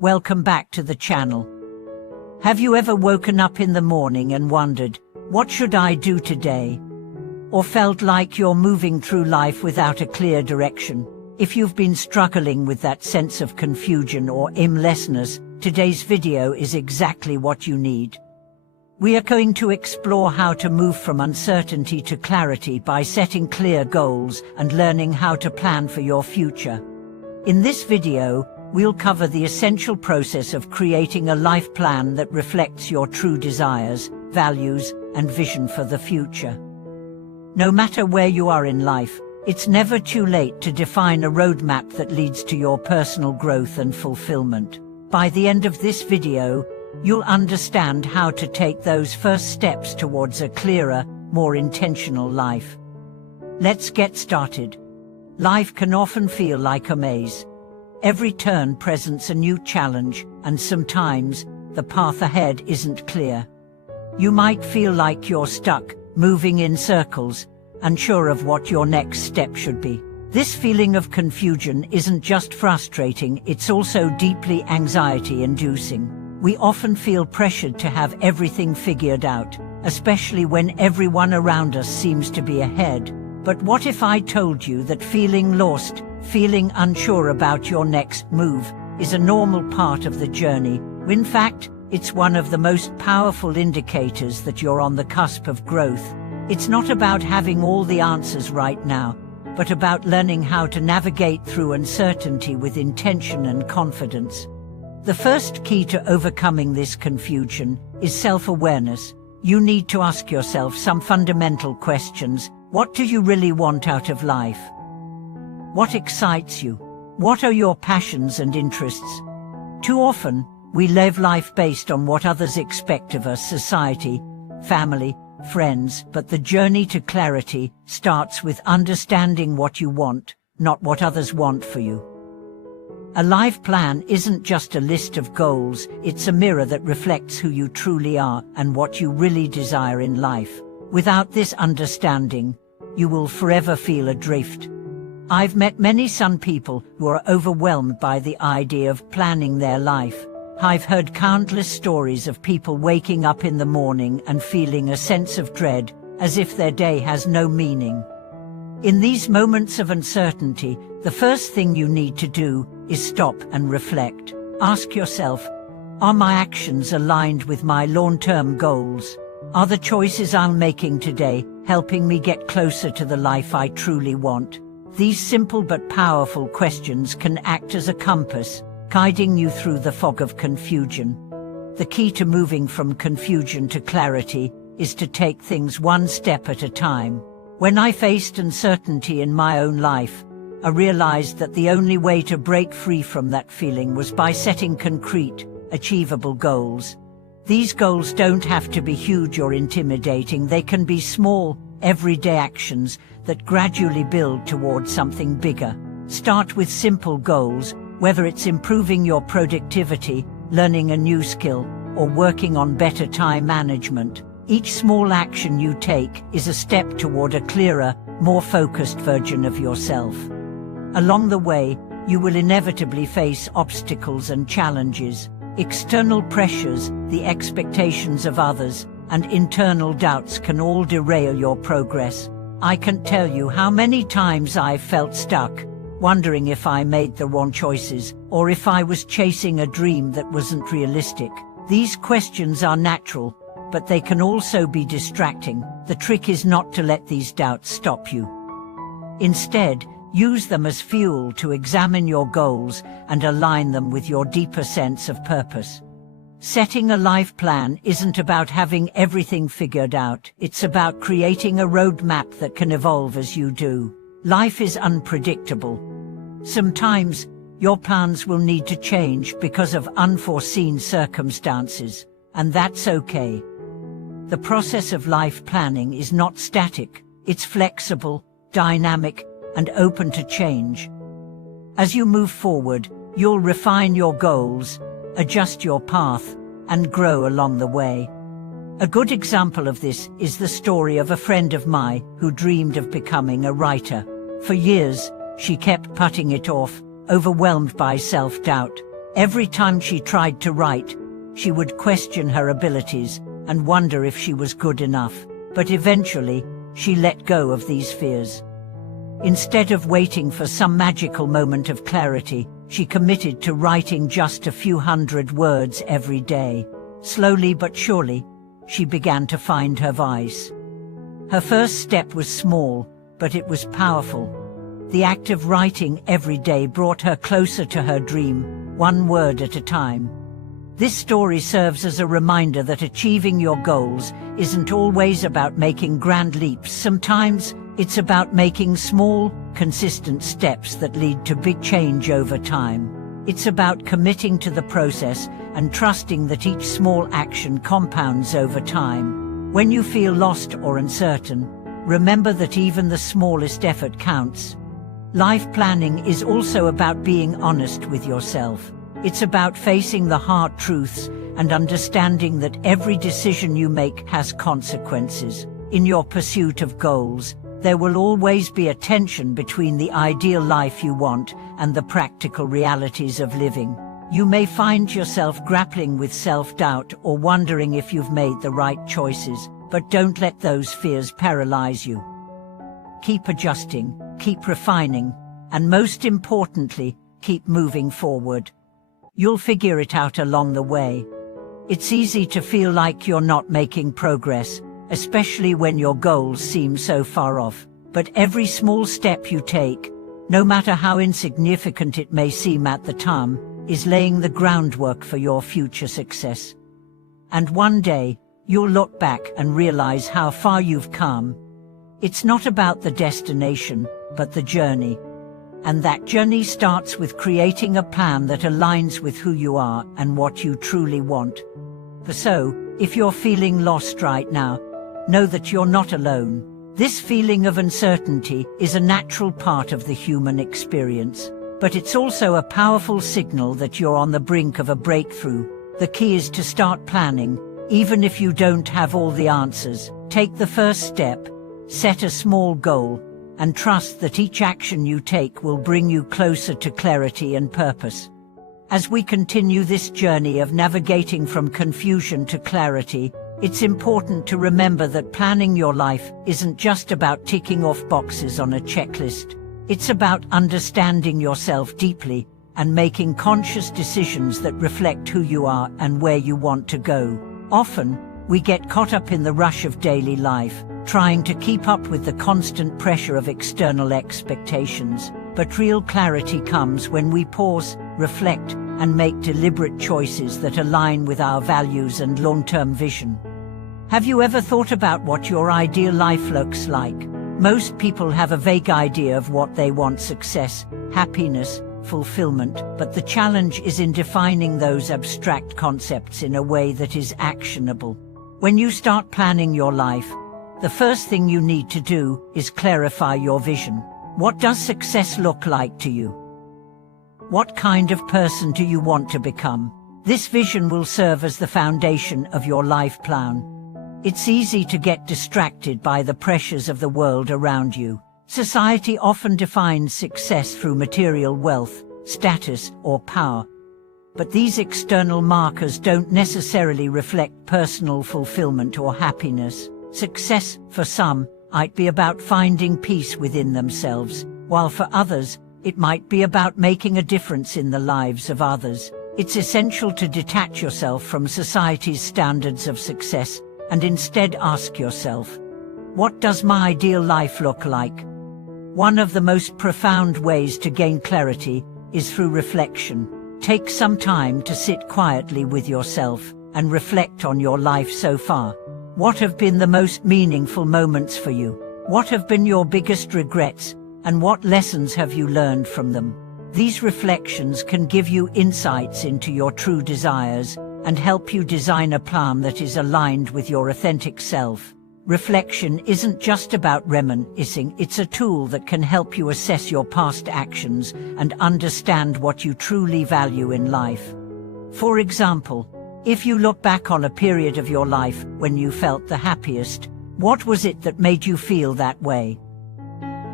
Welcome back to the channel. Have you ever woken up in the morning and wondered, what should I do today? Or felt like you're moving through life without a clear direction? If you've been struggling with that sense of confusion or aimlessness, today's video is exactly what you need. We are going to explore how to move from uncertainty to clarity by setting clear goals and learning how to plan for your future. In this video, we'll cover the essential process of creating a life plan that reflects your true desires, values, and vision for the future. No matter where you are in life, it's never too late to define a roadmap that leads to your personal growth and fulfillment. By the end of this video, you'll understand how to take those first steps towards a clearer, more intentional life. Let's get started. Life can often feel like a maze. Every turn presents a new challenge, and sometimes the path ahead isn't clear. You might feel like you're stuck, moving in circles, unsure of what your next step should be. This feeling of confusion isn't just frustrating, it's also deeply anxiety-inducing. We often feel pressured to have everything figured out, especially when everyone around us seems to be ahead. But what if I told you that feeling lost, feeling unsure about your next move, is a normal part of the journey? In fact, it's one of the most powerful indicators that you're on the cusp of growth. It's not about having all the answers right now, but about learning how to navigate through uncertainty with intention and confidence. The first key to overcoming this confusion is self-awareness. You need to ask yourself some fundamental questions. What do you really want out of life? What excites you? What are your passions and interests? Too often, we live life based on what others expect of us, society, family, friends, but the journey to clarity starts with understanding what you want, not what others want for you. A life plan isn't just a list of goals, it's a mirror that reflects who you truly are and what you really desire in life. Without this understanding, you will forever feel adrift. I've met many people who are overwhelmed by the idea of planning their life. I've heard countless stories of people waking up in the morning and feeling a sense of dread, as if their day has no meaning. In these moments of uncertainty, the first thing you need to do is stop and reflect. Ask yourself, are my actions aligned with my long-term goals? Are the choices I'm making today helping me get closer to the life I truly want? These simple but powerful questions can act as a compass, guiding you through the fog of confusion. The key to moving from confusion to clarity is to take things one step at a time. When I faced uncertainty in my own life, I realized that the only way to break free from that feeling was by setting concrete, achievable goals. These goals don't have to be huge or intimidating, they can be small, everyday actions that gradually build towards something bigger. Start with simple goals, whether it's improving your productivity, learning a new skill, or working on better time management. Each small action you take is a step toward a clearer, more focused version of yourself. Along the way, you will inevitably face obstacles and challenges. External pressures, the expectations of others, and internal doubts can all derail your progress. I can't tell you how many times I've felt stuck, wondering if I made the wrong choices, or if I was chasing a dream that wasn't realistic. These questions are natural, but they can also be distracting. The trick is not to let these doubts stop you. Instead, use them as fuel to examine your goals and align them with your deeper sense of purpose. Setting a life plan isn't about having everything figured out, it's about creating a roadmap that can evolve as you do. Life is unpredictable. Sometimes, your plans will need to change because of unforeseen circumstances, and that's okay. The process of life planning is not static, it's flexible, dynamic, and open to change. As you move forward, you'll refine your goals, adjust your path, and grow along the way. A good example of this is the story of a friend of mine who dreamed of becoming a writer. For years, she kept putting it off, overwhelmed by self-doubt. Every time she tried to write, she would question her abilities and wonder if she was good enough. But eventually, she let go of these fears. Instead of waiting for some magical moment of clarity, she committed to writing just a few hundred words every day. Slowly but surely, she began to find her voice. Her first step was small, but it was powerful. The act of writing every day brought her closer to her dream, one word at a time. This story serves as a reminder that achieving your goals isn't always about making grand leaps. Sometimes it's about making small, consistent steps that lead to big change over time. It's about committing to the process and trusting that each small action compounds over time. When you feel lost or uncertain, remember that even the smallest effort counts. Life planning is also about being honest with yourself. It's about facing the hard truths and understanding that every decision you make has consequences. In your pursuit of goals, there will always be a tension between the ideal life you want and the practical realities of living. You may find yourself grappling with self-doubt or wondering if you've made the right choices, but don't let those fears paralyze you. Keep adjusting, keep refining, and most importantly, keep moving forward. You'll figure it out along the way. It's easy to feel like you're not making progress, especially when your goals seem so far off. But every small step you take, no matter how insignificant it may seem at the time, is laying the groundwork for your future success. And one day, you'll look back and realize how far you've come. It's not about the destination, but the journey. And that journey starts with creating a plan that aligns with who you are and what you truly want. So, if you're feeling lost right now, know that you're not alone. This feeling of uncertainty is a natural part of the human experience, but it's also a powerful signal that you're on the brink of a breakthrough. The key is to start planning, even if you don't have all the answers. Take the first step, set a small goal, and trust that each action you take will bring you closer to clarity and purpose. As we continue this journey of navigating from confusion to clarity, it's important to remember that planning your life isn't just about ticking off boxes on a checklist. It's about understanding yourself deeply and making conscious decisions that reflect who you are and where you want to go. Often, we get caught up in the rush of daily life, trying to keep up with the constant pressure of external expectations. But real clarity comes when we pause, reflect, and make deliberate choices that align with our values and long-term vision. Have you ever thought about what your ideal life looks like? Most people have a vague idea of what they want: success, happiness, fulfillment, but the challenge is in defining those abstract concepts in a way that is actionable. When you start planning your life, the first thing you need to do is clarify your vision. What does success look like to you? What kind of person do you want to become? This vision will serve as the foundation of your life plan. It's easy to get distracted by the pressures of the world around you. Society often defines success through material wealth, status, or power. But these external markers don't necessarily reflect personal fulfillment or happiness. Success, for some, might be about finding peace within themselves, while for others, it might be about making a difference in the lives of others. It's essential to detach yourself from society's standards of success and instead ask yourself, what does my ideal life look like? One of the most profound ways to gain clarity is through reflection. Take some time to sit quietly with yourself and reflect on your life so far. What have been the most meaningful moments for you? What have been your biggest regrets, and what lessons have you learned from them? These reflections can give you insights into your true desires and help you design a plan that is aligned with your authentic self. Reflection isn't just about reminiscing, it's a tool that can help you assess your past actions and understand what you truly value in life. For example, if you look back on a period of your life when you felt the happiest, what was it that made you feel that way?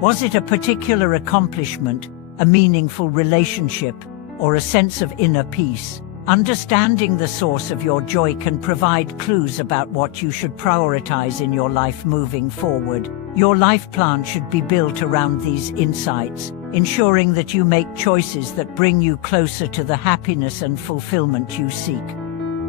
Was it a particular accomplishment, a meaningful relationship, or a sense of inner peace. Understanding the source of your joy can provide clues about what you should prioritize in your life moving forward. Your life plan should be built around these insights, ensuring that you make choices that bring you closer to the happiness and fulfillment you seek.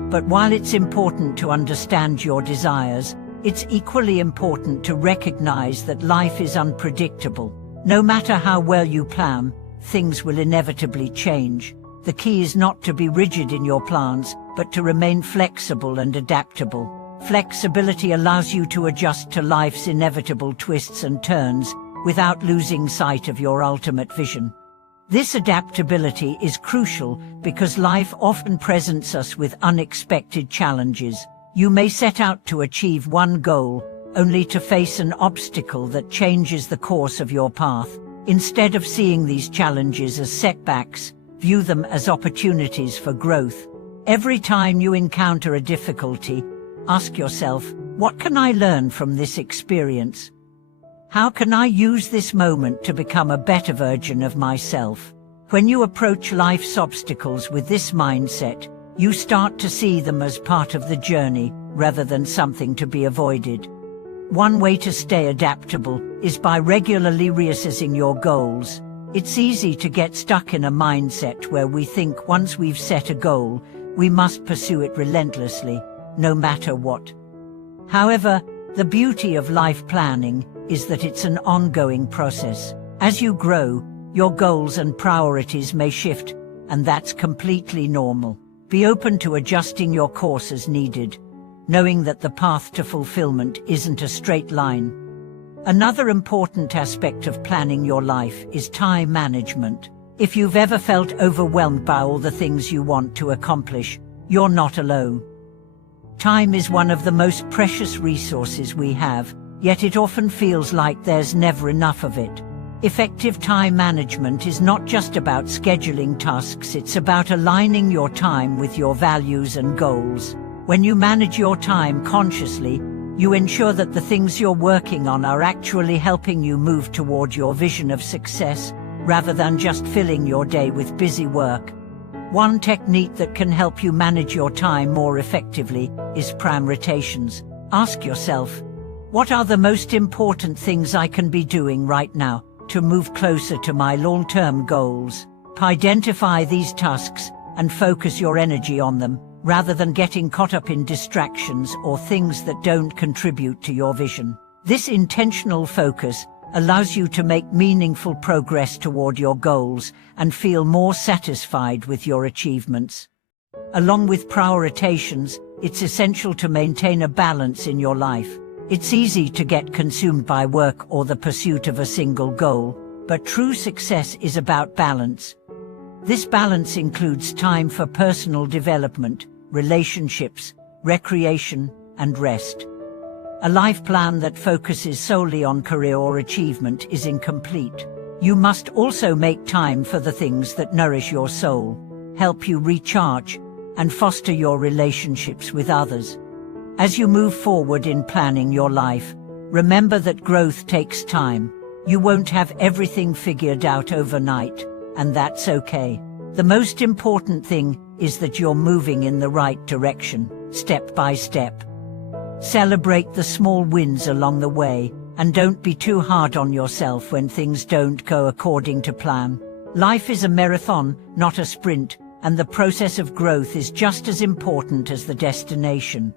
But while it's important to understand your desires, it's equally important to recognize that life is unpredictable. No matter how well you plan, things will inevitably change. The key is not to be rigid in your plans, but to remain flexible and adaptable. Flexibility allows you to adjust to life's inevitable twists and turns without losing sight of your ultimate vision. This adaptability is crucial because life often presents us with unexpected challenges. You may set out to achieve one goal, only to face an obstacle that changes the course of your path. Instead of seeing these challenges as setbacks, view them as opportunities for growth. Every time you encounter a difficulty, ask yourself, what can I learn from this experience? How can I use this moment to become a better version of myself? When you approach life's obstacles with this mindset, you start to see them as part of the journey rather than something to be avoided. One way to stay adaptable is by regularly reassessing your goals. It's easy to get stuck in a mindset where we think once we've set a goal, we must pursue it relentlessly, no matter what. However, the beauty of life planning is that it's an ongoing process. As you grow, your goals and priorities may shift, and that's completely normal. Be open to adjusting your course as needed, knowing that the path to fulfillment isn't a straight line. Another important aspect of planning your life is time management. If you've ever felt overwhelmed by all the things you want to accomplish, you're not alone. Time is one of the most precious resources we have, yet it often feels like there's never enough of it. Effective time management is not just about scheduling tasks, it's about aligning your time with your values and goals. When you manage your time consciously, you ensure that the things you're working on are actually helping you move toward your vision of success, rather than just filling your day with busy work. One technique that can help you manage your time more effectively is prioritizations. Ask yourself, what are the most important things I can be doing right now to move closer to my long-term goals? Identify these tasks and focus your energy on them, rather than getting caught up in distractions or things that don't contribute to your vision. This intentional focus allows you to make meaningful progress toward your goals and feel more satisfied with your achievements. Along with prioritizations, it's essential to maintain a balance in your life. It's easy to get consumed by work or the pursuit of a single goal, but true success is about balance. This balance includes time for personal development, relationships, recreation, and rest. A life plan that focuses solely on career or achievement is incomplete. You must also make time for the things that nourish your soul, help you recharge, and foster your relationships with others. As you move forward in planning your life, remember that growth takes time. You won't have everything figured out overnight, and that's okay. The most important thing is that you're moving in the right direction, step by step. Celebrate the small wins along the way, and don't be too hard on yourself when things don't go according to plan. Life is a marathon, not a sprint, and the process of growth is just as important as the destination.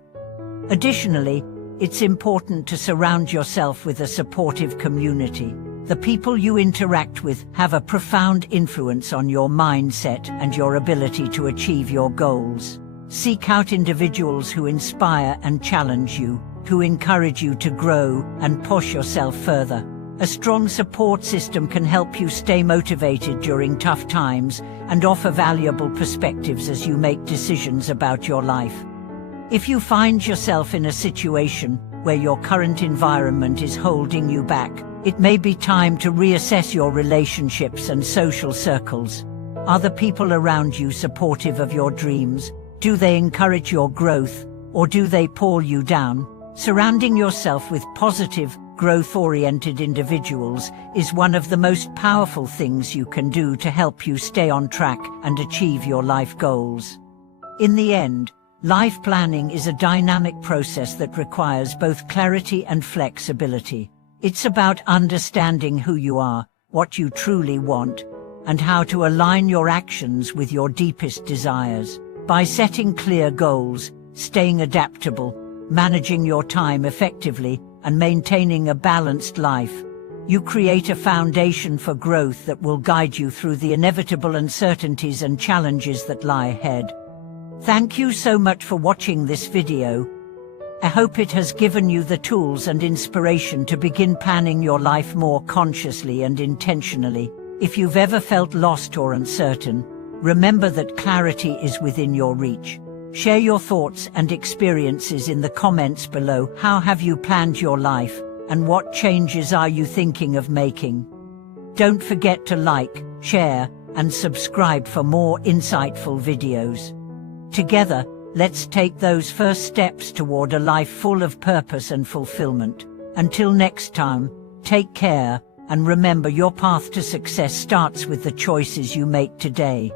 Additionally, it's important to surround yourself with a supportive community. The people you interact with have a profound influence on your mindset and your ability to achieve your goals. Seek out individuals who inspire and challenge you, who encourage you to grow and push yourself further. A strong support system can help you stay motivated during tough times and offer valuable perspectives as you make decisions about your life. If you find yourself in a situation where your current environment is holding you back, it may be time to reassess your relationships and social circles. Are the people around you supportive of your dreams? Do they encourage your growth, or do they pull you down? Surrounding yourself with positive, growth-oriented individuals is one of the most powerful things you can do to help you stay on track and achieve your life goals. In the end, life planning is a dynamic process that requires both clarity and flexibility. It's about understanding who you are, what you truly want, and how to align your actions with your deepest desires. By setting clear goals, staying adaptable, managing your time effectively, and maintaining a balanced life, you create a foundation for growth that will guide you through the inevitable uncertainties and challenges that lie ahead. Thank you so much for watching this video. I hope it has given you the tools and inspiration to begin planning your life more consciously and intentionally. If you've ever felt lost or uncertain, remember that clarity is within your reach. Share your thoughts and experiences in the comments below. How have you planned your life, and what changes are you thinking of making? Don't forget to like, share, and subscribe for more insightful videos. Together, let's take those first steps toward a life full of purpose and fulfillment. Until next time, take care, and remember, your path to success starts with the choices you make today.